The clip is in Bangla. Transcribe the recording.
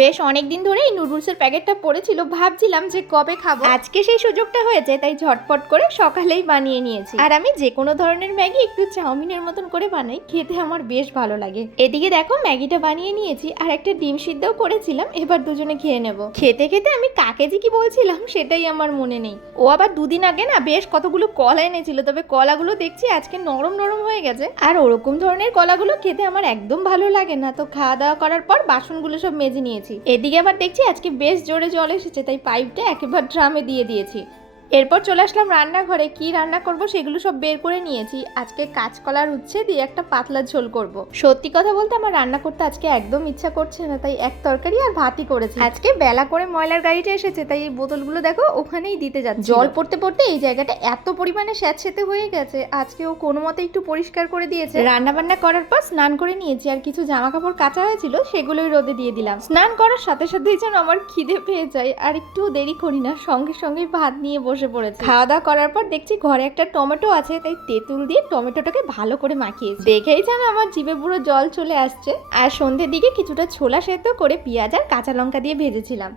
বেশ অনেকদিন ধরে এই নুডলসের প্যাকেটটা পড়েছিল, ভাবছিলাম যে কবে খাবো। আজকে সেই সুযোগটা হয়েছে, তাই ঝটপট করে সকালেই বানিয়ে নিয়েছি। আর আমি যে কোনো ধরনের ম্যাগি একটু চাউমিনের মতন করে বানাই, খেতে আমার বেশ ভালো লাগে। এদিকে দেখো ম্যাগিটা বানিয়ে নিয়েছি, আর একটা ডিম সিদ্ধও করেছিলাম, এবার দুজনে খেয়ে নেব। খেতে খেতে আমি কাকে যে কি বলছিলাম সেটাই আমার মনে নেই। ও আবার দুদিন আগে না বেশ কতগুলো কলা এনেছিল, তবে কলাগুলো দেখছি আজকে নরম নরম হয়ে গেছে। আর ওরকম ধরনের কলাগুলো খেতে আমার একদম ভালো লাগে না। তো খাওয়া দাওয়া করার পর বাসনগুলো সব মেজে নিয়েছি। এদিকে আবার দেখছি আজকে বেশ জোরে জল এসেছে, তাই পাইপটা একেবারে ড্রামে দিয়ে দিয়েছি। এরপর চলে আসলাম রান্নাঘরে। কি রান্না করব সেগুলো সব বের করে নিয়েছি। আজকে কাঁচকলার উচ্ছে দিয়ে একটা পাতলা ঝোল করব। সত্যি কথা বলতে আমার রান্না করতে আজকে একদম ইচ্ছা করছে না, তাই এক তরকারি আর ভাতই করেছি। আজকে বেলা করে ময়লার গাড়িটা এসেছে, তাই এই বোতলগুলো দেখো ওখানেই দিতে যাচ্ছে। জল পড়তে পড়তে এই জায়গাটা এত পরিমাণে স্যাঁতসেঁতে হয়ে গেছে, আজকে ও কোনো মতে একটু পরিষ্কার করে দিয়েছে। রান্না বান্না করার পর স্নান করে নিয়েছি, আর কিছু জামা কাপড় কাঁচা হয়েছিল সেগুলোই রোদে দিয়ে দিলাম। স্নান করার সাথে সাথেই যেন আমার খিদে পেয়ে যায়, আর একটু দেরি করি না, সঙ্গে সঙ্গে ভাত নিয়ে বসে পড়েছে। খাওয়া দাওয়া করার পর দেখছি ঘরে একটা টমেটো আছে, তাই তেঁতুল দিয়ে টমেটোটাকে ভালো করে মাখিয়েছি। দেখেই যেন আমার জিভে পুরো জল চলে আসছে। আর সন্ধ্যের দিকে কিছুটা ছোলা সেদ্ধ করে পেঁয়াজ আর কাঁচা লঙ্কা দিয়ে ভেজেছিলাম।